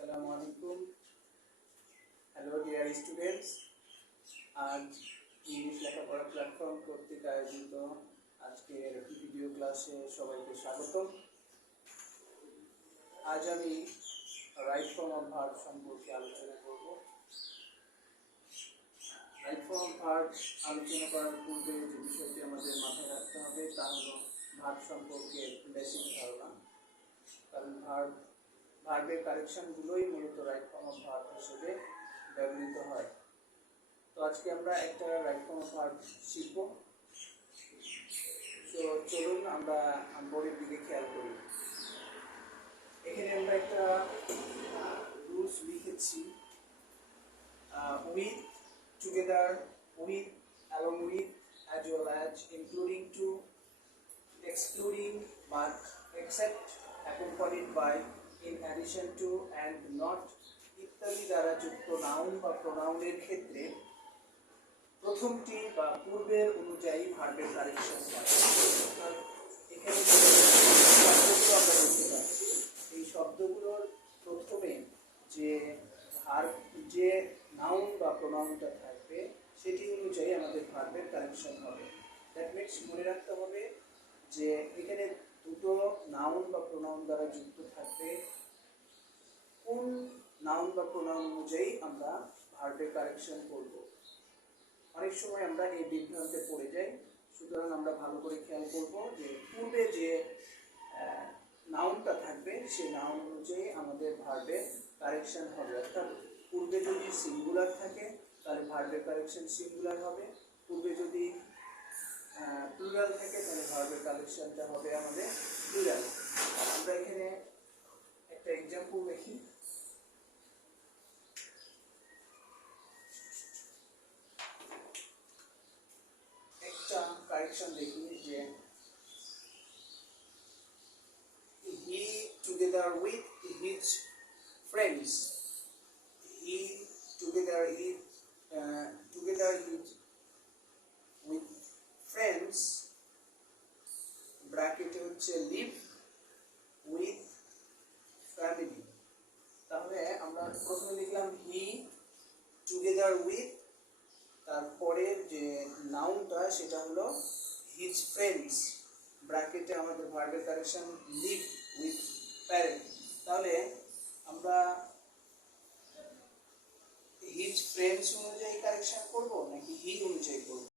আসসালামু আলাইকুম। Hello dear students, আজ ইংলিশ লেখাপড়া প্ল্যাটফর্ম কর্তৃক আয়োজিত আজকের ভিডিও ক্লাসে সবাইকে স্বাগতম। আজ আমি রাইট ফর্ম অফ ভার্ব সম্পর্কে আলোচনা করব। রাইট ফর্ম অফ ভার্ব আলোচনা করার পূর্বে যে বিষয়টি আমাদের মাথায় রাখতে হবে তা হলো ভার্ব সম্পর্কে বেসিক ধারণা। কারণ ভার্বের কারেকশনগুলোই মূলত রাইট ফর্ম অফ ভার্ব হিসেবে ব্যবহৃত হয়। তো আজকে আমরা একটা রাইট ফর্ম অফ ভার্ব শিখব। তো চলুন আমরা বোর্ডের দিকে খেয়াল করি। এখানে আমরা একটা রুলস লিখেছি, with, together, with, along with, as well as, including to, excluding but except, accompanied by, in addition to, and not ইত্যাদি দ্বারা যুক্ত নাউন বা প্রোনাউনের ক্ষেত্রে প্রথমটি বা পূর্বের অনুযায়ী ভার্বের কারেকশন হয়। এখানে শব্দগুলো আমরা দেখতে পাচ্ছি, এই শব্দগুলোর প্রথমে যে নাউন বা প্রোনাউনটা থাকবে সেটি অনুযায়ী আমাদের ভার্বের কারেকশন হবে। দ্যাট মিনস মনে রাখতে হবে যে এখানে দুটো নাউন বা প্রোনাউন দ্বারা যুক্ত থাকবে, কোন নাউন বা প্রোনাউন অনুযায়ী আমরা ভার্বের কারেকশন করব। অনেক সময় আমরা এই বিভ্রান্তে পড়ে যাই, সুতরাং আমরা ভালো করে খেয়াল করব যে পূর্বে যে নাউনটা থাকবে সেই নাউন অনুযায়ী আমাদের ভার্বের কারেকশন হবে। অর্থাৎ পূর্বে যদি সিঙ্গুলার থাকে তাহলে ভার্বের কারেকশন সিঙ্গুলার হবে, পূর্বে যদি প্লুরাল থাকে তাহলে ভার্বের কালেকশনটা হবে আমাদের প্লুরাল। আমরা এখানে একটা এক্সাম্পল দেখি। একটা কারেকশন দেখি যে he together with his friends, he together with friends ব্র্যাকেটে হচ্ছে লিভ উইথ ফ্যামিলি। তাহলে আমরা প্রথমে লিখলাম হি টুগেদার উইথ, তারপরে যে নাউনটা সেটা হলো হিজ ফ্রেন্ডস, ব্র্যাকেটে আমাদের ভার্বের কারেকশন লিভ উইথ প্যারেন্ট। তাহলে আমরা হিজ ফ্রেন্ডস অনুযায়ী কারেকশন করব নাকি হি অনুযায়ী করব?